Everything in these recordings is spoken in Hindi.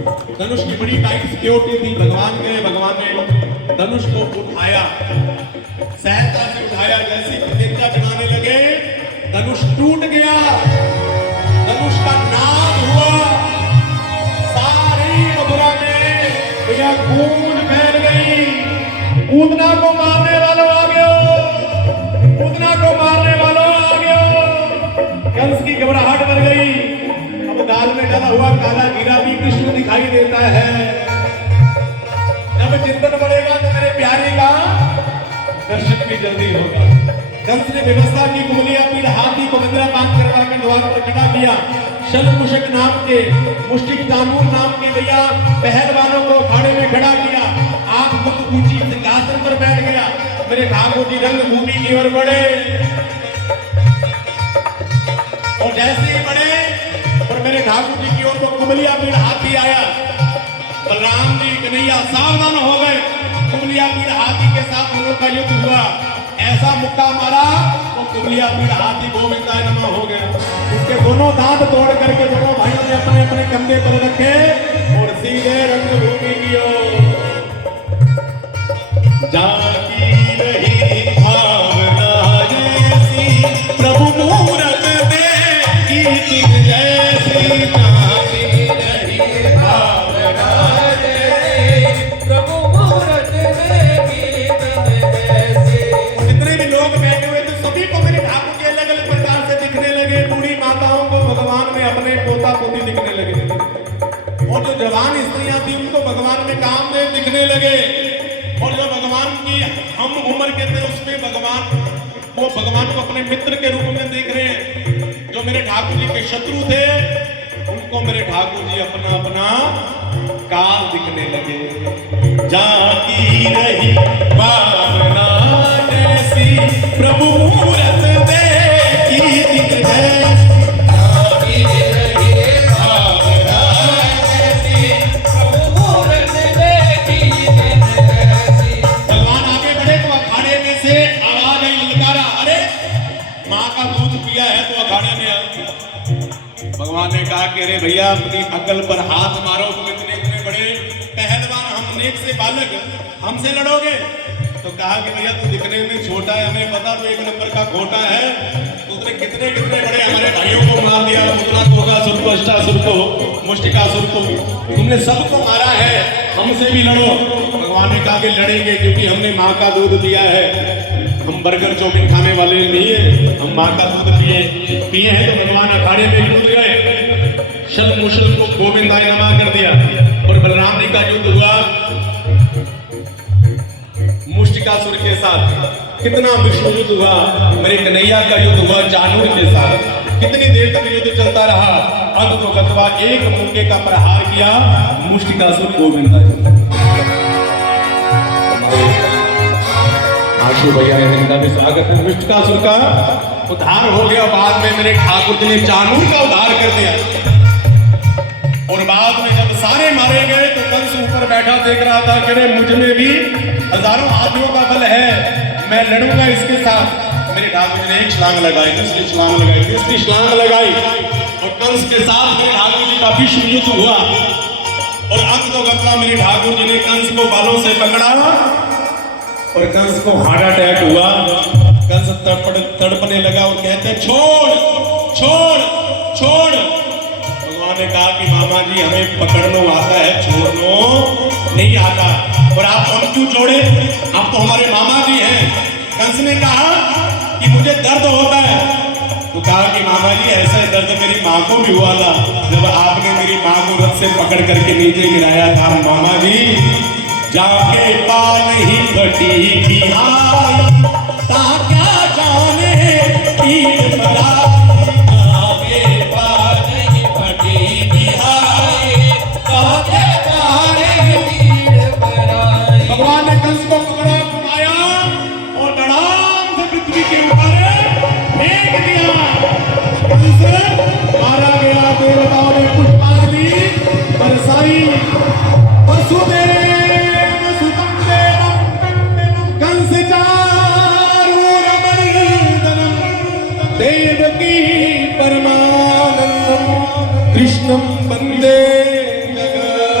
धनुष की बड़ी टाइट सिक्योरिटी थी। भगवान ने धनुष को उठाया, सहजता से उठाया। जैसे प्रतिज्ञा जमाने लगे, धनुष टूट गया, धनुष का नाद हुआ। सारी मथुरा में भैया गूंज फैल गई। पूतना को मारने वालों आ गए, पूतना को मारने वालों आ गए। कंस की घबराहट बढ़ गई। अब दाल में डाला हुआ काला जीरा भी कृष्ण दिखाई देता है। जब चिंतन बढ़ेगा तो मेरे प्यारे का दर्शन भी जल्दी होगा। कंस ने व्यवस्था की, कुमलिया पीड़ हाथी को बंदरा बांध करवा कर द्वार पर खड़ा किया। शल्मुषक नाम के, मुष्टिक तानूर नाम के भैया पहलवानों को अखाड़े में खड़ा किया। आंख मुख ऊंची सिंहासन पर बैठ गया। मेरे ठाकुर जी रंगभूमि की ओर बढ़े और जैसे ही बढ़े और मेरे ठाकुर जी की ओर तो कुमलिया पीड़ हाथी आया। बलराम जी कन्हैया सावधान हो गए। कुमलिया पीड़ हाथी के साथ हम लोग का युद्ध हुआ। ऐसा मुक्का मारा तो कुमलिया पीड़ हाथी गोविंदाय नमः हो गया। उसके दोनों दांत तोड़ करके दोनों भाइयों ने अपने अपने कंधे पर रखे और सीधे रंगभूमि की ओर। जाती रही भावना जैसी, प्रभु मूरत देखी तिन जैसी। जाती रही भावना जैसी, प्रभु मूरत देखी तिन जैसी। जितने भी लोग बैठे हुए थे सभी को मेरे ठाकुर के अलग अलग प्रकार से दिखने लगे। बूढ़ी माताओं को भगवान में अपने पोता पोती दिखने लगे और जो जवान स्त्रियां थी उनको भगवान में कामदेव दिखने लगे। और जो भगवान की हम उम्र के थे उसमें भगवान को अपने मित्र के रूप में देख रहे हैं। जो मेरे ठाकुर जी के शत्रु थे उनको मेरे ठाकुर जी अपना अपना काल दिखने लगे। जाती रही भावना जैसी, प्रभु मूरत देखी तिन जैसी। भगवान ने कहा कि अरे भैया अपनी अकल पर हाथ मारो, तुम इतने इतने बड़े पहलवान, हम नेक से बालक, हमसे लड़ोगे? तो कहा कि भैया तू दिखने में छोटा है, हमें पता तो एक नंबर का खोटा है। तो उसने कितने कितने बड़े हमारे भाइयों को मार दिया, मुद्रासुर को, अष्टासुर को, मुष्टिकासुर को, तुमने सबको मारा है, हमसे भी लड़ो। भगवान ने कहा कि लड़ेंगे क्योंकि हमने माँ का दूध दिया है। हम बर्गर चौमिन खाने वाले नहीं है, हम माँ का दूध पिए हैं। तो भगवान अखाड़े में कूद गए, शल्मुषक को गोविंदाय नमः कर दिया और बलराम जी का युद्ध हुआ मुष्टिकासुर के साथ। कितना विष्णु युद्ध हुआ, मेरे कन्हैया का युद्ध हुआ जानूर के साथ। कितनी देर तक युद्ध चलता रहा, अंत तो गतवा एक मुक्के का प्रहार किया मुष्टिकासुर गोविंदाय। आशु भैया ने जिनका भी स्वागत है। मुष्टिकासुर का उद्धार हो गया। बाद में मेरे ठाकुर जी ने जानूर का उद्धार कर दिया। और बाद में जब सारे मारे गए तो कंस ऊपर बैठा देख रहा था कि मुझ में भी हजारों हाथियों का बल है, मैं लड़ूंगा इसके साथ। मेरे ठाकुर जी ने एक छलांग लगाई, दूसरी छलांग लगाई, तीसरी छलांग लगाई और कंस के साथ मेरे ठाकुर जी का विश्व युद्ध हुआ। और अंत तो गतवा मेरे ठाकुर जी ने कंस को बालों से पकड़ा और कंस को हार्ट अटैक हुआ। कंस तड़पने लगा और कहते छोड़ छोड़ छोड़। भगवान ने कहा कि मामा जी हमें पकड़ना आता है, छोड़ना नहीं आता। और आप हम क्यों छोड़े, आप तो हमारे मामा जी हैं। कंस ने कहा कि मुझे दर्द होता है। तो कहा कि मामा जी ऐसा दर्द मेरी माँ को भी हुआ था जब आपने मेरी माँ को रथ से पकड़ करके नीचे गिराया था। मामा जी जाके पाल ही फटी बिहारी, क्या जाने पीर पराई। जाके पाल ही फटी बिहारी, जाके पाल ही पीर पराई। भगवान ने कंस को पकड़ा, घुमाया और धड़ाम से पृथ्वी के ऊपर फेंक दिया। कंस मारा गया। देवताओं ने पुष्पांजलि बरसाई। वसुदेव देवकी परमानंदम कृष्णं वंदे जगत्।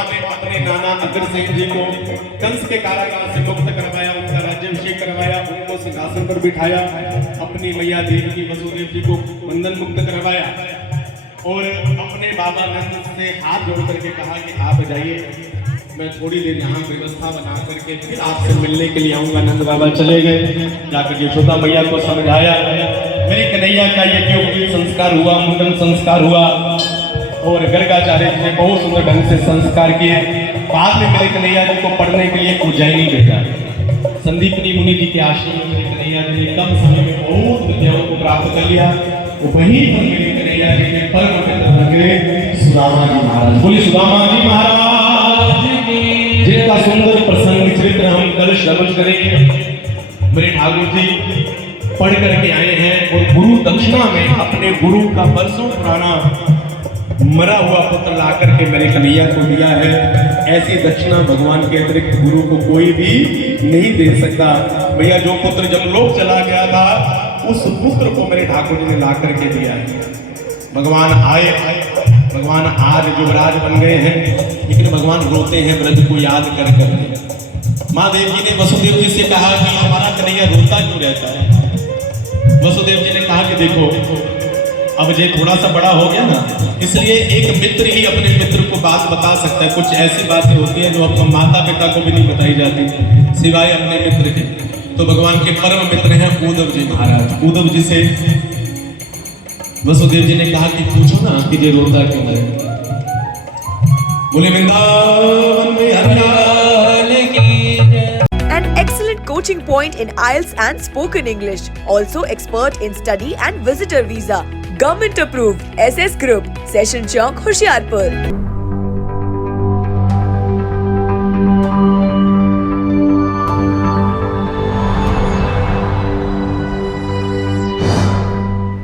भगवान ने अपने नाना अग्रसेन जी को कंस के कारागार से मुक्त करवाया, उनका राज्याभिषेक करवाया, उनको सिंहासन पर बिठाया, अपनी मैया देवी की वसुदेव जी को बंधन मुक्त करवाया और अपने बाबा नंद से हाथ जोड़ करके कहा कि आप जाइए, मैं थोड़ी देर यहाँ व्यवस्था बना करके फिर आपसे मिलने के लिए आऊंगा। नंद बाबा चले गए, जाकर यशोदा मैया को समझाया, मेरी कन्हैया का यज्ञोपवीत संस्कार हुआ, मुंडन संस्कार हुआ और गर्गाचार्य जी ने बहुत सुंदर ढंग से संस्कार किए। बाद में मेरे कन्हैया जी को पढ़ने के लिए उज्जैनी भेजा। संदीपनी मुनि जी के आश्रम में मेरे कन्हैया जी ने कम समय में बहुत विद्याओं को प्राप्त कर लिया। वहीं पर मेरे कन्हैया जी ने परम मित्र रखे सुदामा जी महाराज। बोलिए सुदामा जी महाराज जिनका सुंदर प्रसंग चरित्र हम कल श्रवण करेंगे। मेरे ठाकुर जी पढ़ करके आए हैं और गुरु दक्षिणा में अपने गुरु का बरसों पुराना मरा हुआ पुत्र ला करके मेरे कन्हैया को दिया है। ऐसी दक्षिणा भगवान के अतिरिक्त गुरु को कोई भी नहीं दे सकता। भैया जो पुत्र जमलोक चला गया था उस पुत्र को मेरे ठाकुर जी ने ला करके दिया है। भगवान आए, भगवान आज युवराज बन गए हैं, लेकिन भगवान रोते हैं ब्रज को याद कर कर। माँ देवी ने वसुदेव जी से कहा कि हमारा कन्हैया रोता क्यों रहता है। वसुदेव जी ने कहा कि देखो अब ये थोड़ा सा बड़ा हो गया ना, इसलिए एक मित्र ही अपने मित्र को बात बता सकता है। कुछ ऐसी बातें होती हैं जो अपने माता पिता को भी नहीं बताई जाती सिवाय अपने मित्र के। तो भगवान के परम मित्र हैं उद्धव जी महाराज। उद्धव जी से वसुदेव जी ने कहा कि पूछो ना कि ये रोता क्यों है। बोले वृंदावन में हरियाल की जय। An excellent coaching point in IELTS and spoken English. Also expert in study and visitor visa. Government approved. SS Group. Session Chowk, Hoshiarpur.